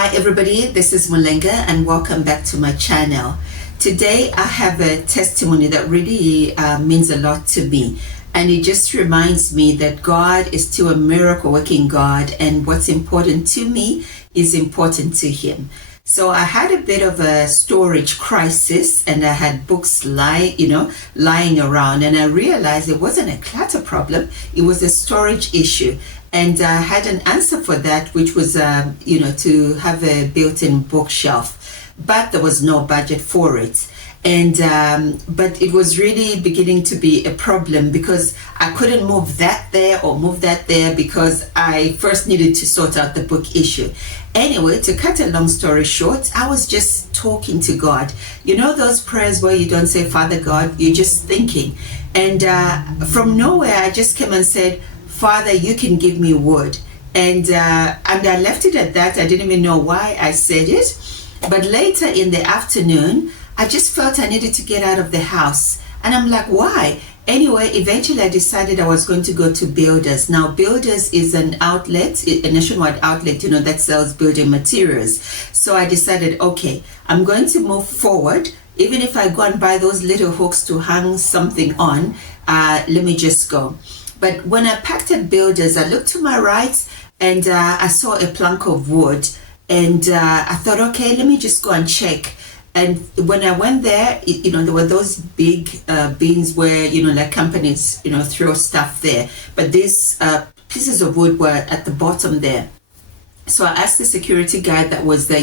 Hi everybody, this is Mulenga and welcome back to my channel. Today I have a testimony that really means a lot to me, and it just reminds me that God is still a miracle working God, and what's important to me is important to Him. So I had a bit of a storage crisis, and I had books lying around, and I realized it wasn't a clutter problem, it was a storage issue. And I had an answer for that, which was, to have a built-in bookshelf, but there was no budget for it. And but it was really beginning to be a problem because I couldn't move that there or move that there because I first needed to sort out the book issue. Anyway, to cut a long story short, I was just talking to God. You know those prayers where you don't say, Father God, you're just thinking. And from nowhere, I just came and said, Father, you can give me wood. And I left it at that. I didn't even know why I said it. But later in the afternoon, I just felt I needed to get out of the house. And I'm like, why? Anyway, eventually I decided I was going to go to Builders. Now, Builders is an outlet, a nationwide outlet, that sells building materials. So I decided, okay, I'm going to move forward. Even if I go and buy those little hooks to hang something on, let me just go. But when I packed at Builders, I looked to my right and I saw a plank of wood. And I thought, okay, let me just go and check. And when I went there, there were those big bins where, like companies, throw stuff there. But these pieces of wood were at the bottom there. So I asked the security guard that was there,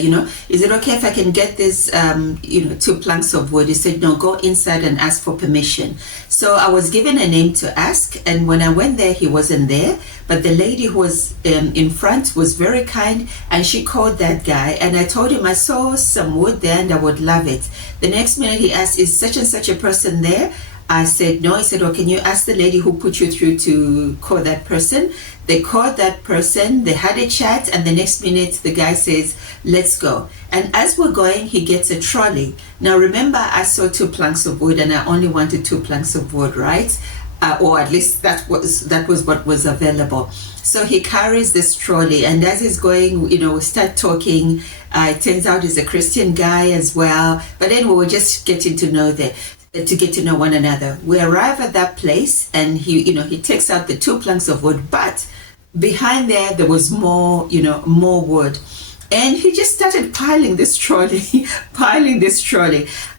is it okay if I can get this, 2 planks of wood? He said, no, go inside and ask for permission. So I was given a name to ask. And when I went there, he wasn't there. But the lady who was in front was very kind. And she called that guy. And I told him I saw some wood there and I would love it. The next minute he asked, is such and such a person there? I said, no. He said, oh, can you ask the lady who put you through to call that person? They called that person, they had a chat, and the next minute the guy says, let's go. And as we're going, he gets a trolley. Now remember, I saw 2 planks of wood and I only wanted 2 planks of wood, right? Or at least that was what was available. So he carries this trolley, and as he's going, we start talking. It turns out he's a Christian guy as well. But anyway, we're just getting to get to know one another. We arrive at that place and he takes out the 2 planks of wood, but behind there was more wood. And he just started piling this trolley.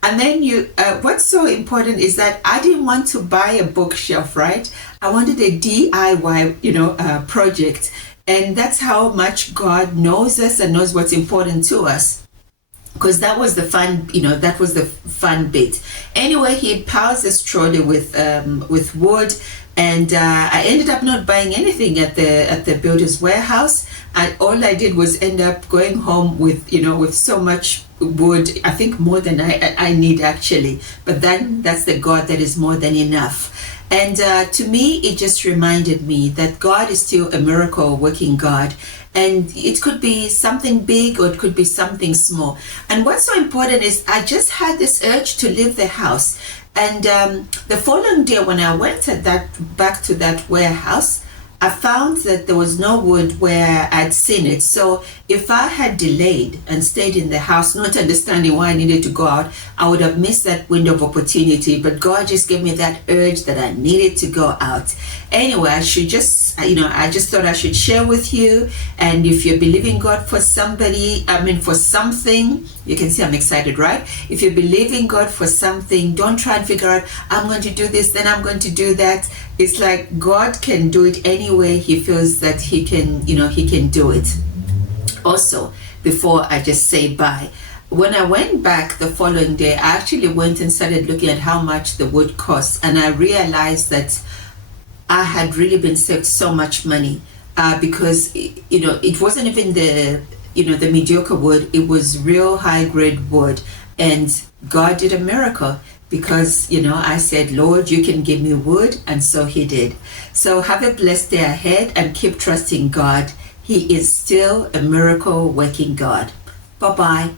And then what's so important is that I didn't want to buy a bookshelf, right? I wanted a DIY, project. And that's how much God knows us and knows what's important to us. Because that was the fun bit. Anyway, he piles this trolley with wood, and I ended up not buying anything at the builder's warehouse. And all I did was end up going home with so much wood. I think more than I need actually. But then that's the God that is more than enough. And to me, it just reminded me that God is still a miracle working God. And it could be something big or it could be something small. And what's so important is I just had this urge to leave the house. And the following day when I went back to that warehouse, I found that there was no wood where I'd seen it. So if I had delayed and stayed in the house, not understanding why I needed to go out, I would have missed that window of opportunity. But God just gave me that urge that I needed to go out. Anyway, I just thought I should share with you. And if you're believing God for something, you can see I'm excited, right? If you're believing God for something, don't try and figure out, I'm going to do this, then I'm going to do that. It's like God can do it any way He feels that He can do it. Also, before I just say bye, when I went back the following day, I actually went and started looking at how much the wood cost, and I realized that I had really been saved so much money because it wasn't even the mediocre wood, it was real high grade wood, and God did a miracle. Because, I said, Lord, you can give me wood, and so He did. So have a blessed day ahead and keep trusting God. He is still a miracle working God. Bye-bye.